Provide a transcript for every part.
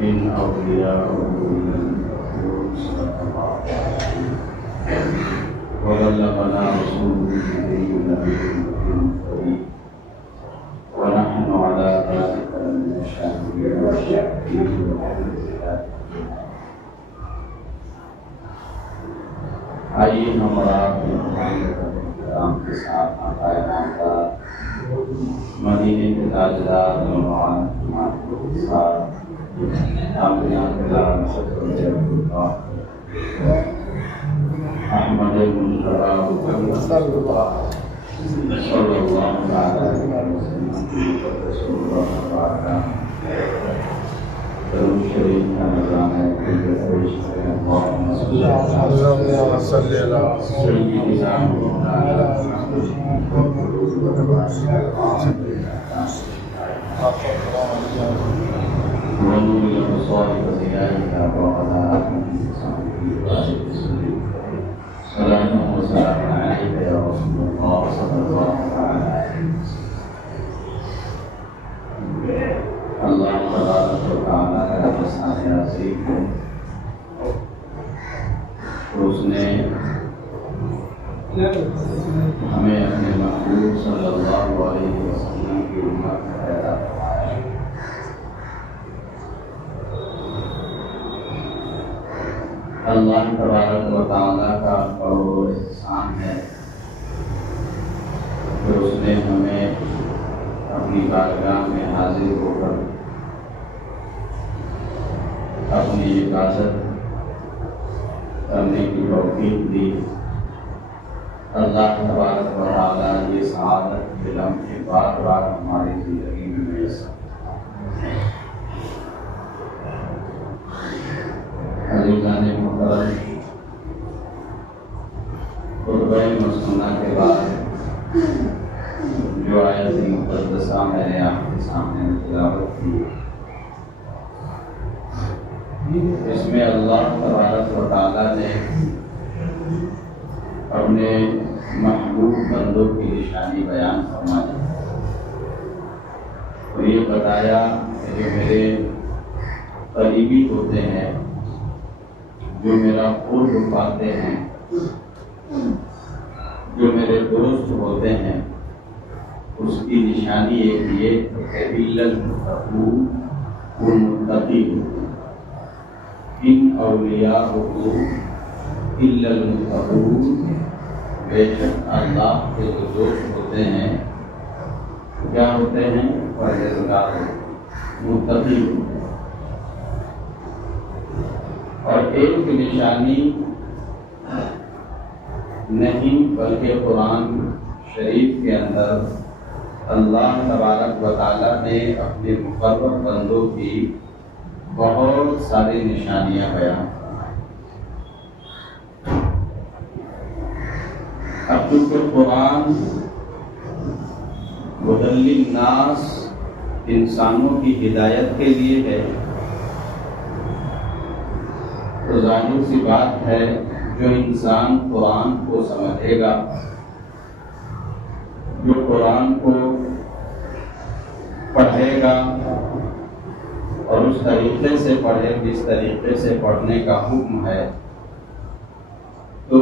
إن أولياءه من الرسول صدق الله وبلغنا رسوله النبي الكريم ونحن على ذلك من الشاهدين والشاكرين والحمد لله. آئیے ہمارا کرام کے ساتھ آقائے نامدار مدینے کے تاجدار نوران کے ساتھ آمینہ کلام احمد مصطفیٰ صلی اللہ علیہ وسلم درود شریف کا نظام ہے اللهم صل على سيدنا ونور الابصار وضيائها وعلى صلاة وسلام عليك يا رسول الله صلى الله عليه وسلم. اللہ تبارک و تعالیٰ کا احسان عظیم ہے، اس نے ہمیں اپنے محبوب صلی اللہ علیہ وسلم کی امت میں پیدا فرمایا. اللہ تبارک و تعالیٰ کا بڑا احسان ہے کہ اس نے ہمیں اپنی بارگاہ میں حاضر ہو کر اپنی عبادت کرنے کی توفیق دی. اللہ تبارک و تعالیٰ یہ سعادت کے لمحے بار بار ہماری زندگی میں میسر عزیزان محترم، خطبہ مسنونہ کے بعد جو آیت مقدسہ میں نے آپ کے سامنے تلاوت کی، اس میں اللہ تبارک و تعالیٰ نے اپنے محبوب بندوں کی نشانی بیان فرمائی اور یہ بتایا کہ جو میرے قریبی ہوتے ہیں، جو میرا قرب پاتے ہیں، جو میرے دوست ہوتے ہیں، اس کی نشانی ایک یہ کہ المتقین ان اولیاءہ الا المتقون، بے شک اللہ کے جو دوست ہوتے ہیں کیا ہوتے ہیں؟ پرہیزگار متقی. اور ایک نشانی نہیں بلکہ قرآن شریف کے اندر اللہ تبارک و تعالیٰ نے اپنے مقرب بندوں کی بہت ساری نشانیاں بیان فرمائی. اب چونکہ قرآن ہدی للناس انسانوں کی ہدایت کے لیے ہے، تو ظاہر سی بات ہے جو انسان قرآن کو سمجھے گا، جو قرآن کو پڑھے گا اور اس طریقے سے پڑھے جس طریقے سے پڑھنے کا حکم ہے، تو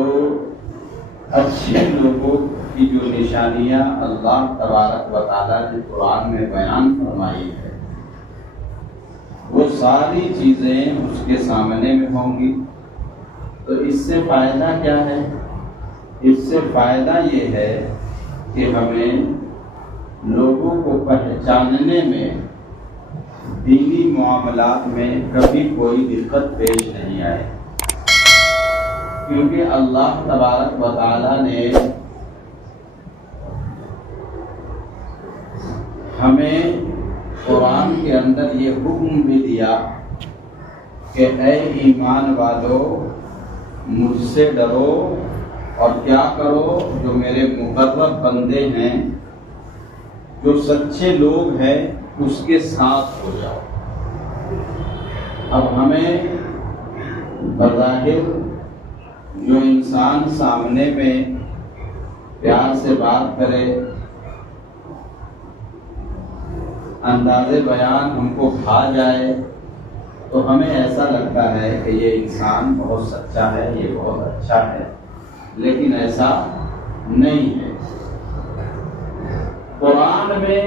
اچھے لوگوں کی جو نشانیاں اللہ تبارک و تعالیٰ نے قرآن میں بیان فرمائی ہے، وہ ساری چیزیں اس کے سامنے میں ہوں گی. تو اس سے فائدہ کیا ہے؟ اس سے فائدہ یہ ہے کہ ہمیں لوگوں کو پہچاننے میں، دینی معاملات میں کبھی کوئی دقت پیش نہیں آئے، کیونکہ اللہ تبارک و تعالیٰ نے ہمیں قرآن کے اندر یہ حکم بھی دیا کہ اے ایمان والو مجھ سے ڈرو اور کیا کرو، جو میرے مقرب بندے ہیں، جو سچے لوگ ہیں، اس کے ساتھ ہو جاؤ. اب ہمیں بظاہر جو انسان سامنے میں پیار سے بات کرے، انداز بیان ہم کو بھا جائے، تو ہمیں ایسا لگتا ہے کہ یہ انسان بہت سچا ہے، یہ بہت اچھا ہے، لیکن ایسا نہیں ہے۔ قرآن میں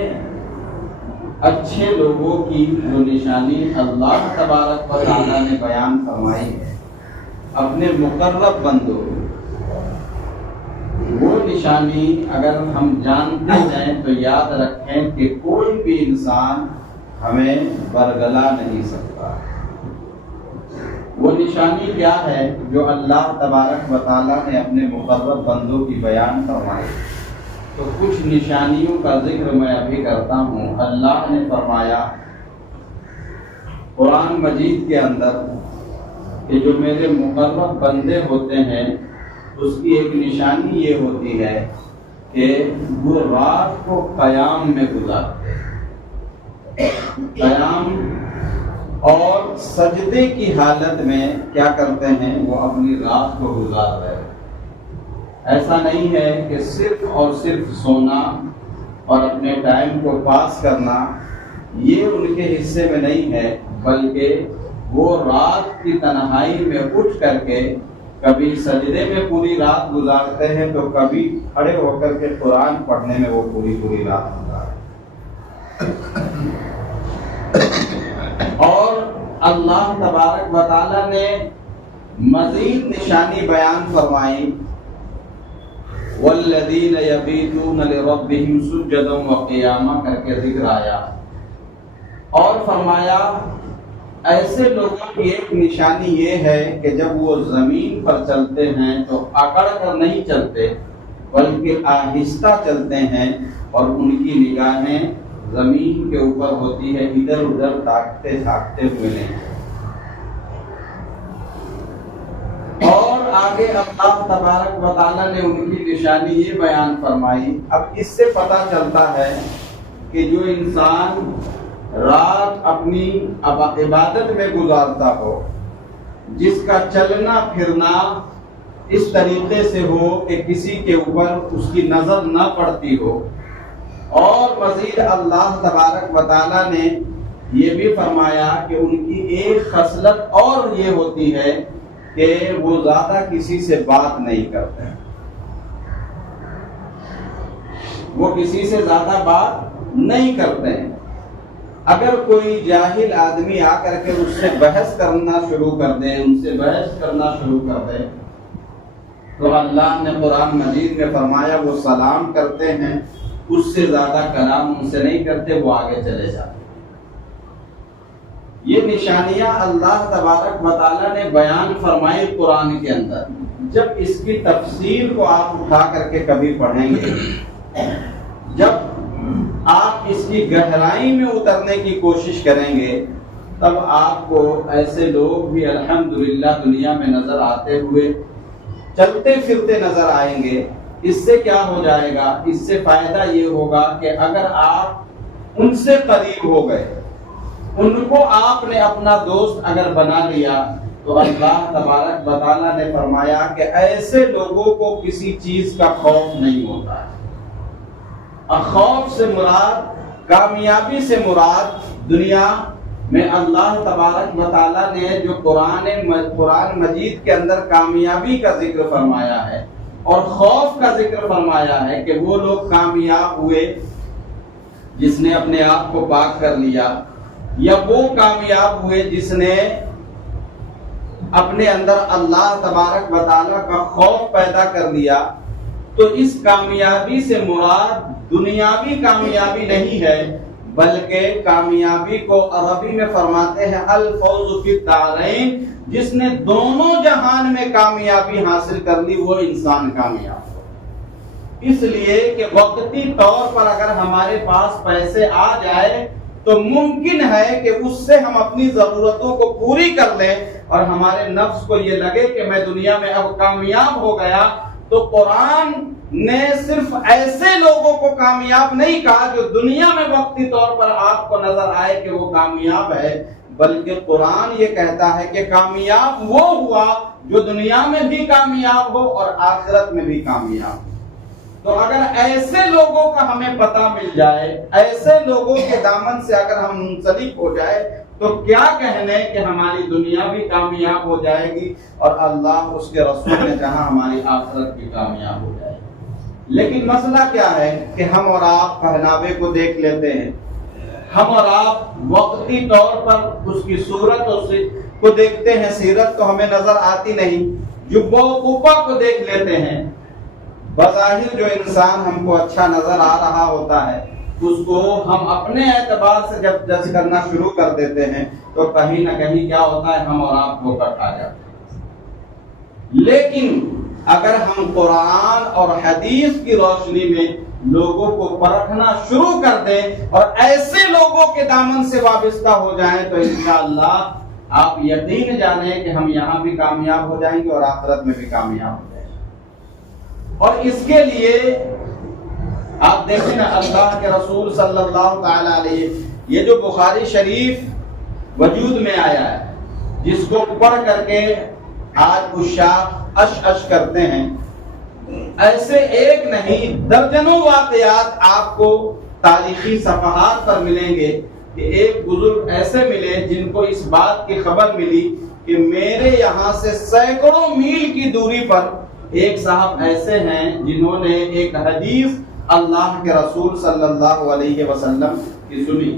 اچھے لوگوں کی جو نشانی اللہ تبارک و تعالیٰ نے بیان فرمائی ہے اپنے مقرب بندوں، وہ نشانی اگر ہم جانتے ہیں تو یاد رکھیں کہ کوئی بھی انسان ہمیں برگلا نہیں سکتا۔ وہ نشانی کیا ہے جو اللہ تبارک و تعالیٰ نے اپنے مقرب بندوں کی بیان فرمائی؟ تو کچھ نشانیوں کا ذکر میں ابھی کرتا ہوں۔ اللہ نے فرمایا قرآن مجید کے اندر کہ جو میرے مقرب بندے ہوتے ہیں اس کی ایک نشانی یہ ہوتی ہے کہ وہ رات کو قیام میں گزارتے ہیں، قیام اور سجدے کی حالت میں کیا کرتے ہیں، وہ اپنی رات کو گزار رہے ہیں۔ ایسا نہیں ہے کہ صرف اور صرف سونا اور اپنے ٹائم کو پاس کرنا یہ ان کے حصے میں نہیں ہے، بلکہ وہ رات کی تنہائی میں اٹھ کر کے کبھی سجدے میں پوری رات گزارتے ہیں تو کبھی کھڑے ہو کر کے قرآن پڑھنے میں وہ پوری رات گزارتے ہیں۔ اور اللہ تبارک و تعالیٰ نے مزید نشانی بیان فرمائی، والذین یبیتون لربہم سجدا وقیاما کر کے ذکر آیا، اور فرمایا ایسے لوگوں کی ایک نشانی یہ ہے کہ جب وہ زمین پر چلتے ہیں تو اکڑ کر نہیں چلتے بلکہ آہستہ چلتے ہیں، اور ان کی نگاہیں زمین کے اوپر ہوتی ہے، ادھر ادھر تاکتے ہوئے نہیں۔ اور آگے اللہ تبارک و تعالیٰ نے ان کی نشانی یہ بیان فرمائی۔ اب اس سے پتہ چلتا ہے کہ جو انسان رات اپنی عبادت میں گزارتا ہو، جس کا چلنا پھرنا اس طریقے سے ہو کہ کسی کے اوپر اس کی نظر نہ پڑتی ہو، اور مزید اللہ تبارک و تعالیٰ نے یہ بھی فرمایا کہ ان کی ایک خصلت اور یہ ہوتی ہے کہ وہ زیادہ کسی سے بات نہیں کرتے، وہ کسی سے زیادہ بات نہیں کرتے ہیں۔ اگر کوئی جاہل آدمی آ کر کے اس سے بحث کرنا شروع کر دے، ان سے بحث کرنا شروع کر دے، تو اللہ نے قرآن مجید میں فرمایا وہ سلام کرتے ہیں، اس سے زیادہ کلام ان سے نہیں کرتے، وہ آگے چلے جاتے۔ یہ نشانیاں اللہ تبارک و تعالیٰ نے بیان فرمائی قرآن کے اندر۔ جب اس کی تفسیر کو آپ اٹھا کر کے کبھی پڑھیں گے، جب آپ اس کی گہرائی میں اترنے کی کوشش کریں گے، تب آپ کو ایسے لوگ بھی الحمدللہ دنیا میں نظر آتے ہوئے چلتے پھرتے نظر آئیں گے۔ اس سے کیا ہو جائے گا؟ اس سے فائدہ یہ ہوگا کہ اگر آپ ان سے قریب ہو گئے، ان کو آپ نے اپنا دوست اگر بنا لیا، تو اللہ تبارک و تعالیٰ نے فرمایا کہ ایسے لوگوں کو کسی چیز کا خوف نہیں ہوتا ہے۔ خوف سے مراد، کامیابی سے مراد دنیا میں اللہ تبارک و تعالیٰ نے جو قرآن مجید کے اندر کامیابی کا ذکر فرمایا ہے اور خوف کا ذکر فرمایا ہے کہ وہ لوگ کامیاب ہوئے جس نے اپنے آپ کو پاک کر لیا، یا وہ کامیاب ہوئے جس نے اپنے اندر اللہ تبارک و تعالیٰ کا خوف پیدا کر لیا۔ تو اس کامیابی سے مراد دنیاوی کامیابی نہیں ہے، بلکہ کامیابی کو عربی میں فرماتے ہیں الفوز فی الدارین، جس نے دونوں جہان میں کامیابی حاصل کر لی وہ انسان کامیاب ہو۔ اس لیے کہ وقتی طور پر اگر ہمارے پاس پیسے آ جائے تو ممکن ہے کہ اس سے ہم اپنی ضرورتوں کو پوری کر لیں اور ہمارے نفس کو یہ لگے کہ میں دنیا میں اب کامیاب ہو گیا۔ تو قرآن نے صرف ایسے لوگوں کو کامیاب نہیں کہا جو دنیا میں وقتی طور پر آپ کو نظر آئے کہ وہ کامیاب ہے، بلکہ قرآن یہ کہتا ہے کہ کامیاب وہ ہوا جو دنیا میں بھی کامیاب ہو اور آخرت میں بھی کامیاب ہو۔ تو اگر ایسے لوگوں کا ہمیں پتہ مل جائے، ایسے لوگوں کے دامن سے اگر ہم منسلک ہو جائے، تو کیا کہنے کہ ہماری دنیا بھی کامیاب ہو جائے گی اور اللہ اس کے رسول نے کہا ہماری آخرت بھی کامیاب ہو جائے گی۔ لیکن مسئلہ کیا ہے کہ ہم اور آپ پہناوے کو دیکھ لیتے ہیں، ہم اور آپ وقتی طور پر اس کی صورت کو دیکھتے ہیں، سیرت تو ہمیں نظر آتی نہیں، جبہ و قبہ کو دیکھ لیتے ہیں، بظاہر جو انسان ہم کو اچھا نظر آ رہا ہوتا ہے اس کو ہم اپنے اعتبار سے جب جج کرنا شروع کر دیتے ہیں تو کہیں نہ کہیں کیا ہوتا ہے، ہم اور آپ دھوکہ کھا جاتے ہیں۔ لیکن اگر ہم قرآن اور حدیث کی روشنی میں لوگوں کو پرکھنا شروع کر دیں اور ایسے لوگوں کے دامن سے وابستہ ہو جائیں تو انشاءاللہ آپ یقین جانیں کہ ہم یہاں بھی کامیاب ہو جائیں گے اور آخرت میں بھی کامیاب ہو جائیں گے۔ اور اس کے لیے آپ دیکھیں نا، اللہ کے رسول صلی اللہ تعالی علیہ، یہ جو بخاری شریف وجود میں آیا ہے جس کو پڑھ کر کے آج عشاق اش کرتے ہیں، ایسے ایک نہیں درجنوں واقعات آپ کو تاریخی صفحات پر ملیں گے کہ ایک بزرگ ایسے ملے جن کو اس بات کی خبر ملی کہ میرے یہاں سے سینکڑوں میل کی دوری پر ایک صاحب ایسے ہیں جنہوں نے ایک حدیث اللہ کے رسول صلی اللہ علیہ وسلم کی سنی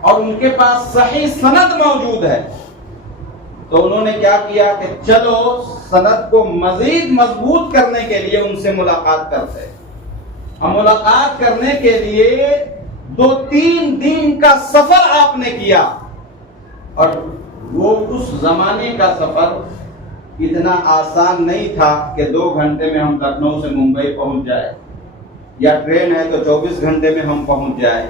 اور ان کے پاس صحیح سند موجود ہے۔ تو انہوں نے کیا کیا کہ چلو سند کو مزید مضبوط کرنے کے لیے ان سے ملاقات کرتے ہیں۔ ہم ملاقات کرنے کے لیے 2-3 دن کا سفر آپ نے کیا، اور وہ اس زمانے کا سفر اتنا آسان نہیں تھا کہ 2 گھنٹے میں ہم لکھنؤ سے ممبئی پہنچ جائے، یا ٹرین ہے تو 24 گھنٹے میں ہم پہنچ جائیں،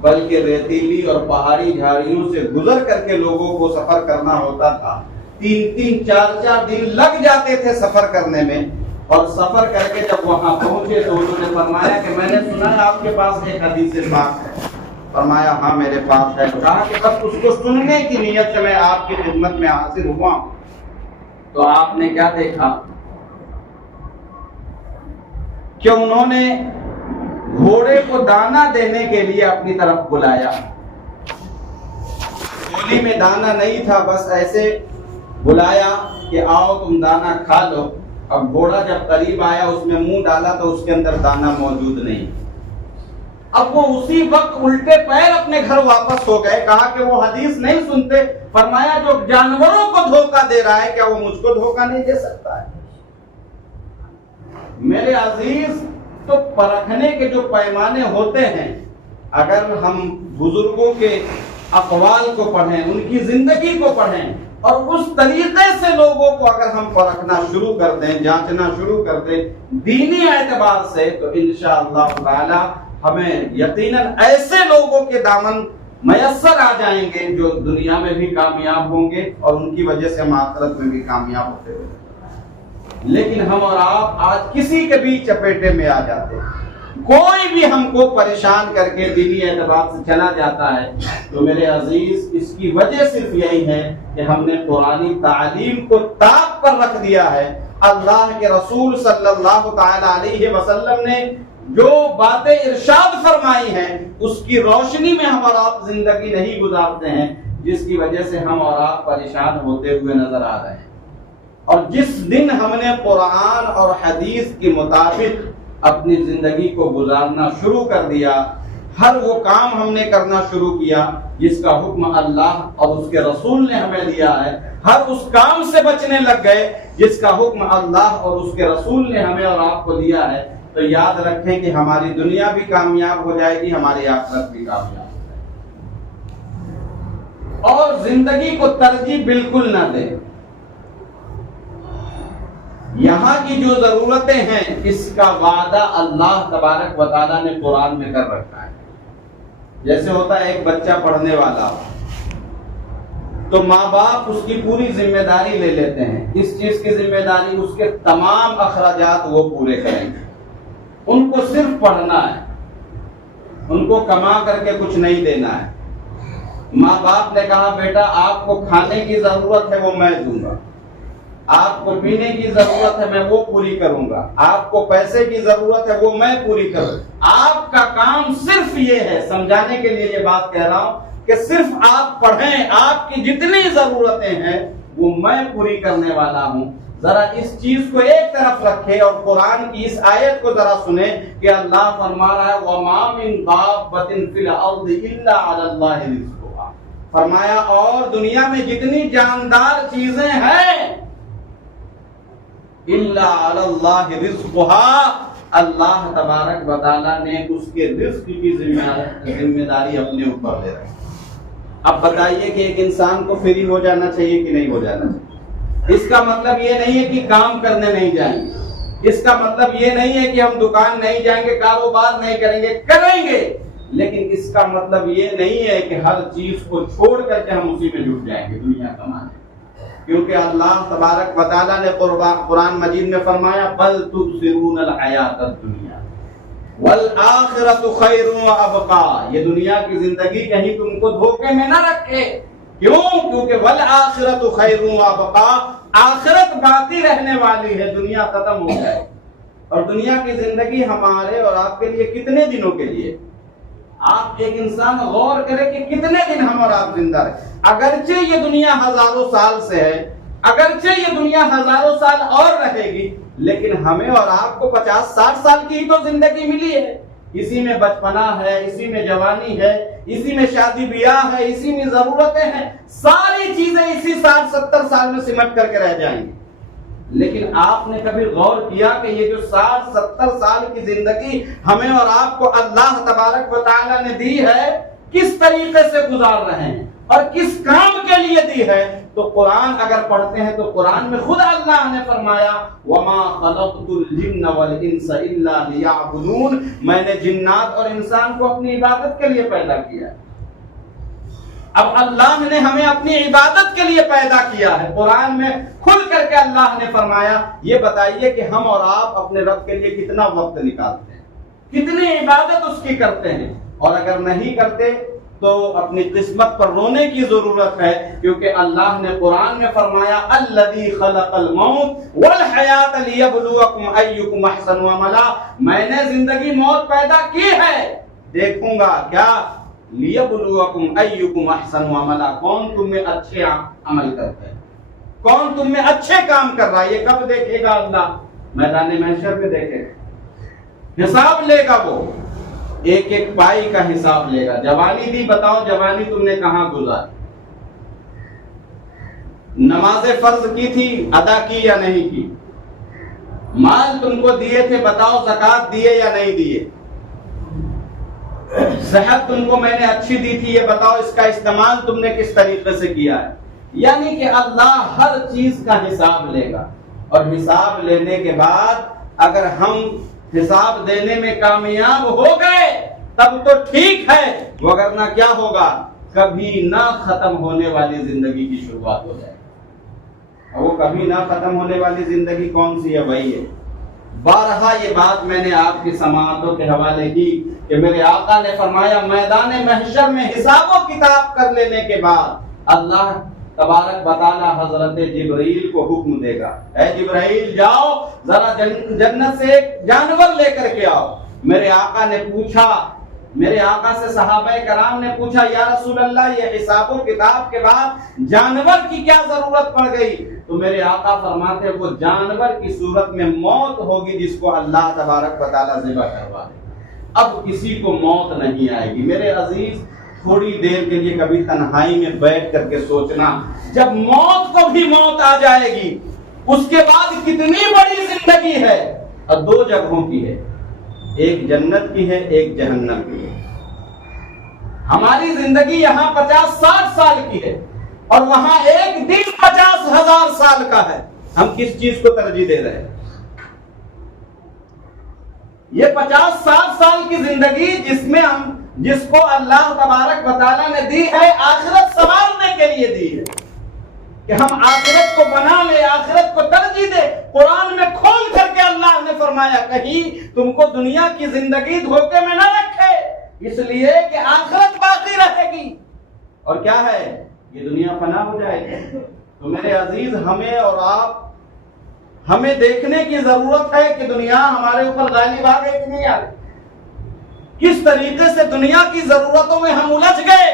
بلکہ ریتیلی اور پہاڑی جھاڑیوں سے گزر کر کے لوگوں کو سفر کرنا ہوتا تھا۔ 3-3 4-4 دن لگ جاتے تھے سفر کرنے میں، اور سفر کر کے جب وہاں پہنچے تو انہوں نے فرمایا کہ میں نے سنا ہے آپ کے پاس ایک حدیث پاک ہے۔ فرمایا ہاں میرے پاس ہے۔ کہا کہ بس اس کو سننے کی نیت سے میں آپ کی خدمت میں حاضر ہوا۔ تو آپ نے کیا دیکھا کہ انہوں نے گھوڑے کو دانا دینے کے لیے اپنی طرف بلایا۔ جھولی میں دانا نہیں تھا، بس ایسے بلایا کہ آؤ تم دانا کھا لو۔ اب گھوڑا جب قریب آیا اس میں منہ ڈالا تو اس کے اندر دانا موجود نہیں۔ اب وہ اسی وقت الٹے پیر اپنے گھر واپس ہو گئے۔ کہا کہ وہ حدیث نہیں سنتے۔ فرمایا جو جانوروں کو دھوکہ دے رہا ہے کیا وہ مجھ کو دھوکہ نہیں دے سکتا ہے؟ میرے عزیز، تو پرکھنے کے جو پیمانے ہوتے ہیں، اگر ہم بزرگوں کے اقوال کو پڑھیں، ان کی زندگی کو پڑھیں اور اس طریقے سے لوگوں کو اگر ہم پرکھنا شروع کر دیں، جانچنا شروع کر دیں دینی اعتبار سے، تو انشاءاللہ تعالی ہمیں یقیناً ایسے لوگوں کے دامن میسر آ جائیں گے جو دنیا میں بھی کامیاب ہوں گے اور ان کی وجہ سے ہم آخرت میں بھی کامیاب ہوتے ہیں۔ لیکن ہم اور آپ آج کسی کے بھی چپیٹے میں آ جاتے ہیں، کوئی بھی ہم کو پریشان کر کے دینی اعتبار سے چلا جاتا ہے، تو میرے عزیز اس کی وجہ صرف یہی ہے کہ ہم نے قرآنی تعلیم کو طاق پر رکھ دیا ہے۔ اللہ کے رسول صلی اللہ تعالی علیہ وسلم نے جو باتیں ارشاد فرمائی ہیں اس کی روشنی میں ہم اور آپ زندگی نہیں گزارتے ہیں، جس کی وجہ سے ہم اور آپ پریشان ہوتے ہوئے نظر آ رہے ہیں۔ اور جس دن ہم نے قرآن اور حدیث کے مطابق اپنی زندگی کو گزارنا شروع کر دیا، ہر وہ کام ہم نے کرنا شروع کیا جس کا حکم اللہ اور اس کے رسول نے ہمیں دیا ہے، ہر اس کام سے بچنے لگ گئے جس کا حکم اللہ اور اس کے رسول نے ہمیں اور آپ کو دیا ہے، تو یاد رکھیں کہ ہماری دنیا بھی کامیاب ہو جائے گی، ہماری آخرت بھی کامیاب ہو جائے گی۔ اور زندگی کو ترجیح بالکل نہ دیں۔ یہاں کی جو ضرورتیں ہیں اس کا وعدہ اللہ تبارک و تعالیٰ نے قرآن میں کر رکھا ہے۔ جیسے ہوتا ہے ایک بچہ پڑھنے والا، تو ماں باپ اس کی پوری ذمہ داری لے لیتے ہیں، اس چیز کی ذمہ داری اس کے تمام اخراجات وہ پورے کریں گے، ان کو صرف پڑھنا ہے، ان کو کما کر کے کچھ نہیں دینا ہے۔ ماں باپ نے کہا بیٹا آپ کو کھانے کی ضرورت ہے وہ میں دوں گا، آپ کو پینے کی ضرورت ہے میں وہ پوری کروں گا، آپ کو پیسے کی ضرورت ہے وہ میں پوری کروں گا۔ آپ کا کام صرف یہ ہے، سمجھانے کے لیے یہ بات کہہ رہا ہوں کہ صرف آپ پڑھیں، آپ کی جتنی ضرورتیں ہیں وہ میں پوری کرنے والا ہوں. ذرا اس چیز کو ایک طرف رکھے اور قرآن کی اس آیت کو ذرا سنیں کہ اللہ فرما رہا ہے وَمَا مِن دَابَّةٍ فِي الْأَرْضِ إِلَّا عَلَى اللَّهِ رِزْقُهَا. فرمایا اور دنیا میں جتنی جاندار چیزیں ہیں إِلَّا عَلَى اللَّهِ رِزْقُهَا، اللہ تبارک و تعالیٰ نے اس کے رزق کی ذمہ داری اپنے اوپر لے رکھی. اب بتائیے کہ ایک انسان کو فری ہو جانا چاہیے کہ نہیں ہو جانا چاہیے؟ اس کا مطلب یہ نہیں ہے کہ کام کرنے نہیں جائیں گے، اس کا مطلب یہ نہیں ہے کہ ہم دکان نہیں جائیں گے، کاروبار نہیں کریں گے، کریں گے، لیکن اس کا مطلب یہ نہیں ہے کہ ہر چیز کو چھوڑ کر کے ہم اسی میں جٹ جائیں گے دنیا کمانے. کیونکہ اللہ تبارک و تعالیٰ نے قرآن مجید میں فرمایا بل تبصرون الحیات الدنیا والآخرۃ خیر وابقیٰ. یہ دنیا کی زندگی کہیں تم کو دھوکے میں نہ رکھے. کیوں؟ کیونکہ والآخرۃ خیر وابقیٰ، آخرت باقی رہنے والی ہے، دنیا ختم ہو جائے. اور دنیا کی زندگی ہمارے اور آپ کے لیے کتنے دنوں کے لیے؟ آپ ایک انسان غور کرے کہ کتنے دن ہم اور آپ زندہ رہے. اگرچہ یہ دنیا ہزاروں سال سے ہے، اگرچہ یہ دنیا ہزاروں سال اور رہے گی، لیکن ہمیں اور آپ کو 50-60 سال کی ہی تو زندگی ملی ہے. اسی میں بچپنا ہے، اسی میں جوانی ہے، اسی میں شادی بیاہ ہے، اسی میں ضرورتیں ہیں، ساری چیزیں اسی 60-70 سال میں سمٹ کر کے رہ جائیں گی. لیکن آپ نے کبھی غور کیا کہ یہ جو 60-70 سال کی زندگی ہمیں اور آپ کو اللہ تبارک و تعالیٰ نے دی ہے کس طریقے سے گزار رہے ہیں اور کس کام کے لیے دی ہے؟ تو قرآن اگر پڑھتے ہیں تو قرآن میں خود اللہ نے فرمایا وَمَا خَلَقْتُ الْجِنَّ وَالْإِنسَ إِلَّا لِيَعْبُدُونَ، میں نے جنات اور انسان کو اپنی عبادت کے لیے پیدا کیا. اب اللہ نے ہمیں اپنی عبادت کے لیے پیدا کیا ہے. قرآن میں کھل کر کے اللہ نے فرمایا یہ بتائیے کہ ہم اور آپ اپنے رب کے لیے کتنا وقت نکالتے ہیں، کتنی عبادت اس کی کرتے ہیں. اور اگر نہیں کرتے تو اپنی قسمت پر رونے کی ضرورت ہے، کیونکہ اللہ نے قرآن میں فرمایا الذی خلق الموت والحیات لیبلوکم ایکم احسن عملا، میں نے زندگی موت پیدا کی ہے، دیکھوں گا کیا لیبلوکم ایکم احسن عملا، کون تم میں اچھے عمل کرتا ہے، کون تم میں اچھے کام کر رہا ہے. یہ کب دیکھے گا اللہ؟ میدان محشر میں دیکھے گا، حساب لے گا. وہ ایک ایک پائی کا حساب لے گا. جوانی دی، بتاؤ جوانی تم نے کہاں گزاری؟ نماز فرض کی تھی، ادا کی یا نہیں کی؟ مال تم کو دیے تھے، بتاؤ زکات دیے یا نہیں دیے؟ صحت تم کو میں نے اچھی دی تھی، یہ بتاؤ اس کا استعمال تم نے کس طریقے سے کیا ہے؟ یعنی کہ اللہ ہر چیز کا حساب لے گا، اور حساب لینے کے بعد اگر ہم حساب دینے میں کامیاب ہو گئے تب تو ٹھیک ہے، وگرنہ کیا ہوگا؟ کبھی نہ ختم ہونے والی زندگی کی شروعات ہو جائے. اور وہ کبھی نہ ختم ہونے والی زندگی کون سی ہے؟ وہی ہے. بارہا یہ بات میں نے آپ کی سماعتوں کے حوالے کی کہ میرے آقا نے فرمایا میدان محشر میں حساب و کتاب کر لینے کے بعد اللہ تبارک بتانا حضرت جبرائیل کو حکم دے گا، اے جبرائیل جاؤ ذرا جنت سے ایک جانور لے کر کے آؤ. میرے آقا نے پوچھا، میرے آقا سے صحابہ کرام نے پوچھا یا رسول اللہ یہ حساب و کتاب کے بعد جانور کی کیا ضرورت پڑ گئی؟ تو میرے آقا فرماتے وہ جانور کی صورت میں موت ہوگی جس کو اللہ تبارک و تعالیٰ ذبح کروا دے. اب کسی کو موت نہیں آئے گی. میرے عزیز تھوڑی دیر کے لیے کبھی تنہائی میں بیٹھ کر کے سوچنا، جب موت کو بھی موت آ جائے گی اس کے بعد کتنی بڑی زندگی ہے. اور دو جگہوں کی ہے، ایک جنت کی ہے، ایک جہنم کی ہے. ہماری زندگی یہاں 50-60 سال کی ہے اور وہاں ایک دن 50,000 سال کا ہے. ہم کس چیز کو ترجیح دے رہے ہیں؟ یہ 50-60 سال کی زندگی جس کو اللہ تبارک و تعالیٰ نے دی ہے آخرت سنبھالنے کے لیے دی ہے کہ ہم آخرت کو بنا لیں، آخرت کو ترجیح دیں. قرآن میں کھول کر کے اللہ نے فرمایا کہیں تم کو دنیا کی زندگی دھوکے میں نہ رکھے، اس لیے کہ آخرت باقی رہے گی. اور کیا ہے؟ یہ دنیا فنا ہو جائے گی. تو میرے عزیز ہمیں اور آپ ہمیں دیکھنے کی ضرورت ہے کہ دنیا ہمارے اوپر غالب آ گئی کہ نہیں آ گئی. کس طریقے سے دنیا کی ضرورتوں میں ہم الجھ گئے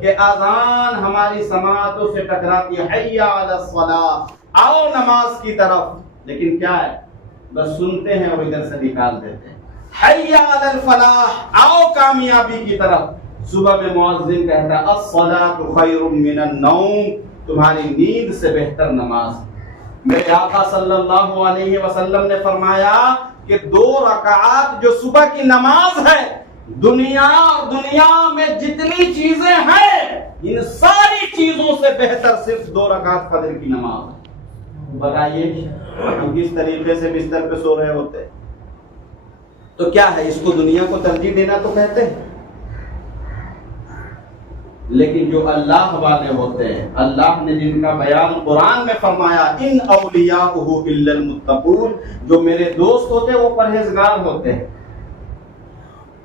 کہ اذان ہماری سماعتوں سے ٹکراتی ہے، حی علی الصلاۃ، آؤ نماز کی طرف، لیکن کیا ہے، بس سنتے ہیں اور ادھر سے نکال دیتے ہیں۔ حی علی الفلاح، آؤ کامیابی کی طرف۔ صبح میں مؤذن کہتا ہے الصلاۃ خیر من النوم، تمہاری نیند سے بہتر نماز۔ میرے آقا صلی اللہ علیہ وسلم نے فرمایا کہ 2 رکعات جو صبح کی نماز ہے، دنیا میں جتنی چیزیں ہیں ان ساری چیزوں سے بہتر صرف 2 رکعت فجر کی نماز ہے۔ بتائیے ہم کس طریقے سے بستر پہ سو رہے ہوتے، تو کیا ہے، اس کو دنیا کو ترجیح دینا تو کہتے ہیں، لیکن جو اللہ والے ہوتے ہیں، اللہ نے جن کا بیان قرآن میں فرمایا ان اولیاءہ الا المتقون، جو میرے دوست ہوتے ہیں وہ پرہیزگار ہوتے ہیں۔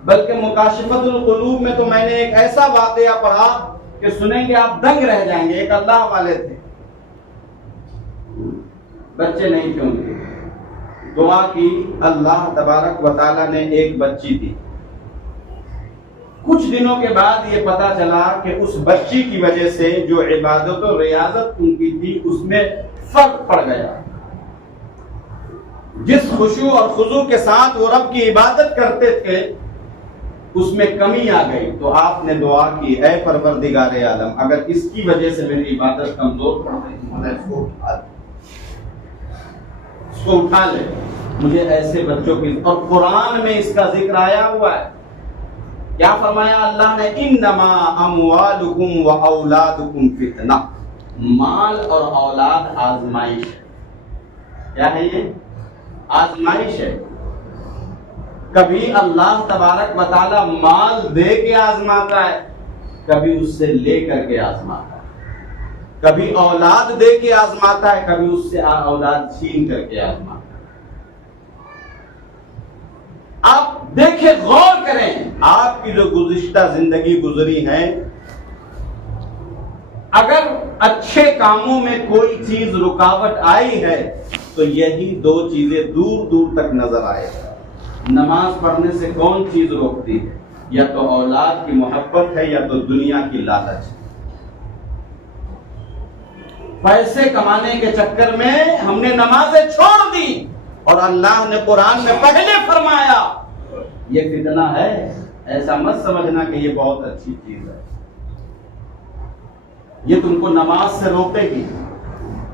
بلکہ مکاشفۃ القلوب میں تو میں نے ایک ایسا واقعہ پڑھا کہ سنیں گے آپ دنگ رہ جائیں گے۔ ایک اللہ والے تھے، بچے نہیں کیوں تھے، دعا کی، اللہ تبارک و تعالیٰ نے ایک بچی دی۔ کچھ دنوں کے بعد یہ پتا چلا کہ اس بچی کی وجہ سے جو عبادت و ریاضت ان کی تھی اس میں فرق پڑ گیا۔ جس خشوع اور خضوع کے ساتھ وہ رب کی عبادت کرتے تھے اس میں کمی آ گئی، تو آپ نے دعا کی، اے پروردگار عالم، اگر اس کی وجہ سے میری عبادت کمزور پڑ گئی تو اس کو اٹھا لے، مجھے ایسے بچوں کی۔ اور قرآن میں اس کا ذکر آیا ہوا ہے، کیا فرمایا اللہ نے، انما اموالکم و اولادکم فتنہ، مال اور اولاد آزمائش ہے۔ کیا ہے یہ؟ آزمائش ہے۔ کبھی اللہ تبارک و تعالی مال دے کے آزماتا ہے، کبھی اس سے لے کر کے آزماتا ہے، کبھی اولاد دے کے آزماتا ہے، کبھی اس سے اولاد چھین کر کے آزماتا ہے۔ آپ دیکھیں، غور کریں، آپ کی جو گزشتہ زندگی گزری ہے، اگر اچھے کاموں میں کوئی چیز رکاوٹ آئی ہے تو یہی 2 چیزیں دور دور تک نظر آئے گا۔ نماز پڑھنے سے کون چیز روکتی ہے؟ یا تو اولاد کی محبت ہے، یا تو دنیا کی لالچ ہے۔ پیسے کمانے کے چکر میں ہم نے نمازیں چھوڑ دی، اور اللہ نے قرآن میں پہلے فرمایا یہ فتنہ ہے، ایسا مت سمجھنا کہ یہ بہت اچھی چیز ہے۔ یہ تم کو نماز سے روکے گی،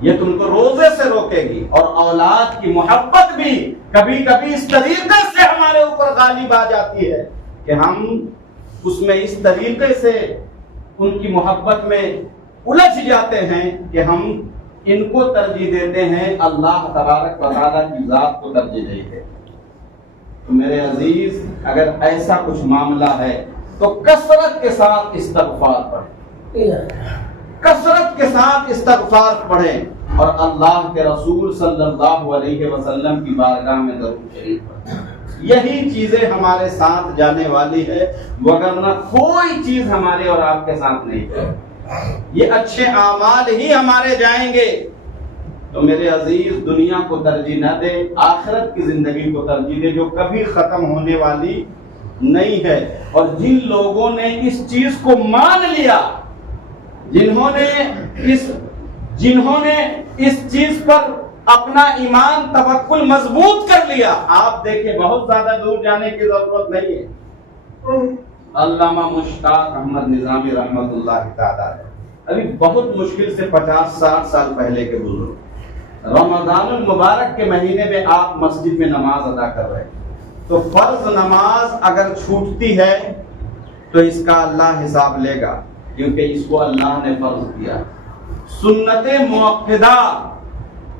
یہ تم کو روزے سے روکے گی، اور اولاد کی محبت بھی کبھی کبھی اس طریقے سے ہمارے اوپر غالب آ جاتی ہے کہ ہم اس میں اس طریقے سے ان کی محبت میں الجھ جاتے ہیں کہ ہم ان کو ترجیح دیتے ہیں، اللہ تبارک و تعالیٰ کی ذات کو ترجیح نہیں دیتے۔ تو میرے عزیز، اگر ایسا کچھ معاملہ ہے تو کثرت کے ساتھ استغفار پڑھیں، کثرت کے ساتھ استغفار پڑھیں، اور اللہ کے رسول صلی اللہ علیہ وسلم کی بارگاہ میں درود شریف پڑھیں۔ یہی چیزیں ہمارے ساتھ جانے والی ہے، وگرنہ کوئی چیز ہمارے اور آپ کے ساتھ نہیں جائے۔ یہ اچھے اعمال ہی ہمارے جائیں گے۔ تو میرے عزیز، دنیا کو ترجیح نہ دے، آخرت کی زندگی کو ترجیح دے جو کبھی ختم ہونے والی نہیں ہے۔ اور جن لوگوں نے اس چیز کو مان لیا، جنہوں نے اس چیز پر اپنا ایمان توکل مضبوط کر لیا، آپ دیکھیں بہت زیادہ دور جانے کی ضرورت نہیں ہے۔ علامہ مشتاق احمد نظامی رحمۃ اللہ تعالی ابھی بہت مشکل سے 50-60 سال پہلے کے بزرگ، رمضان المبارک کے مہینے میں آپ مسجد میں نماز ادا کر رہے ہیں، تو فرض نماز اگر چھوٹتی ہے تو اس کا اللہ حساب لے گا، کیونکہ اس کو اللہ نے فرض کیا۔ سنت مؤکدہ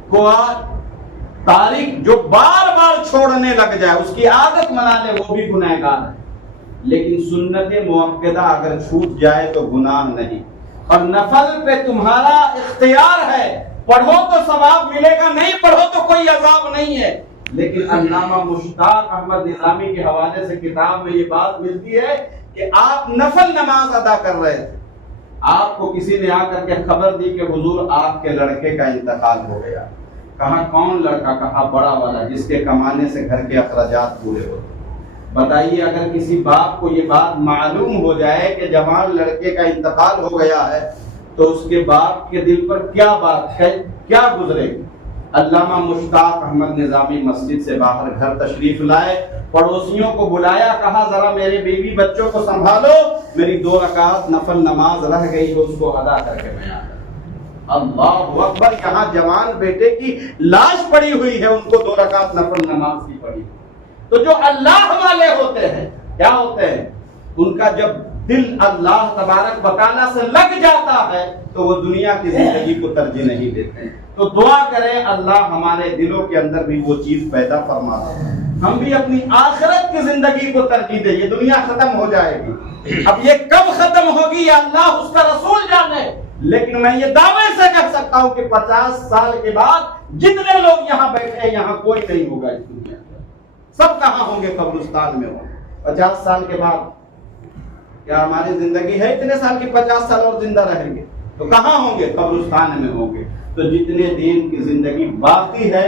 کو تارک جو بار بار چھوڑنے لگ جائے، اس کی عادت بنا لے، وہ بھی گنہگار ہے، لیکن سنت مؤکدہ اگر چھوٹ جائے تو گناہ نہیں۔ اور نفل پہ تمہارا اختیار ہے، پڑھو تو ثواب ملے گا، نہیں پڑھو تو کوئی عذاب نہیں ہے۔ لیکن علامہ مشتاق احمد نظامی کے حوالے سے کتاب میں یہ بات ملتی ہے کہ آپ نفل نماز ادا کر رہے تھے، آپ کو کسی نے آ کر کے خبر دی کہ حضور آپ کے لڑکے کا انتقال ہو گیا۔ کہا کون لڑکا؟ کہا بڑا والا، جس کے کمانے سے گھر کے اخراجات پورے ہوتے۔ بتائیے اگر کسی باپ کو یہ بات معلوم ہو جائے کہ جوان لڑکے کا انتقال ہو گیا ہے تو اس کے باپ کے دل پر کیا بات ہے، کیا گزرے گی؟ علامہ مشتاق احمد نظامی مسجد سے باہر گھر تشریف لائے، پڑوسیوں کو بلایا، کہا ذرا میرے بیوی بچوں کو سنبھالو، میری 2 رکعت نفل نماز رہ گئی ہے، اس کو ادا کر کے میں آ گیا۔ اللہ اکبر! یہاں جوان بیٹے کی لاش پڑی ہوئی ہے، ان کو 2 رکعت نفل نماز کی پڑی۔ تو جو اللہ والے ہوتے ہیں کیا ہوتے ہیں؟ ان کا جب دل اللہ تبارک و تعالیٰ سے لگ جاتا ہے تو وہ دنیا کی زندگی کو ترجیح نہیں دیتے ہیں۔ تو دعا کریں اللہ ہمارے دلوں کے اندر بھی وہ چیز پیدا فرما دے، ہم بھی اپنی آخرت کی زندگی کو ترجیح دیں۔ یہ دنیا ختم ہو جائے گی، اب یہ کب ختم ہوگی یا اللہ اس کا رسول جانے، لیکن میں یہ دعوے سے کہہ سکتا ہوں کہ 50 سال کے بعد جتنے لوگ یہاں بیٹھے ہیں یہاں کوئی نہیں ہوگا اس دنیا میں، سب کہاں ہوں گے؟ قبرستان میں ہوں گے۔ 50 سال کے بعد کیا ہماری زندگی ہے اتنے سال کی؟ 50 سال اور زندہ رہیں گے تو کہاں ہوں گے؟ قبرستان میں ہوں گے۔ تو جتنے دین کی زندگی باقی ہے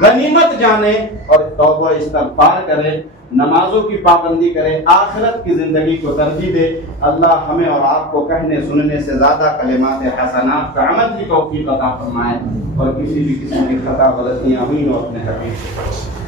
غنیمت جانے اور توبہ استغفار کریں، نمازوں کی پابندی کریں، آخرت کی زندگی کو ترجیح دے۔ اللہ ہمیں اور آپ کو کہنے سننے سے زیادہ کلمات حسنات کا عمل کی توفیق عطا فرمائے، اور کسی بھی قسم کی خطا غلطیاں ہوئی ہو اپنے حبیب سے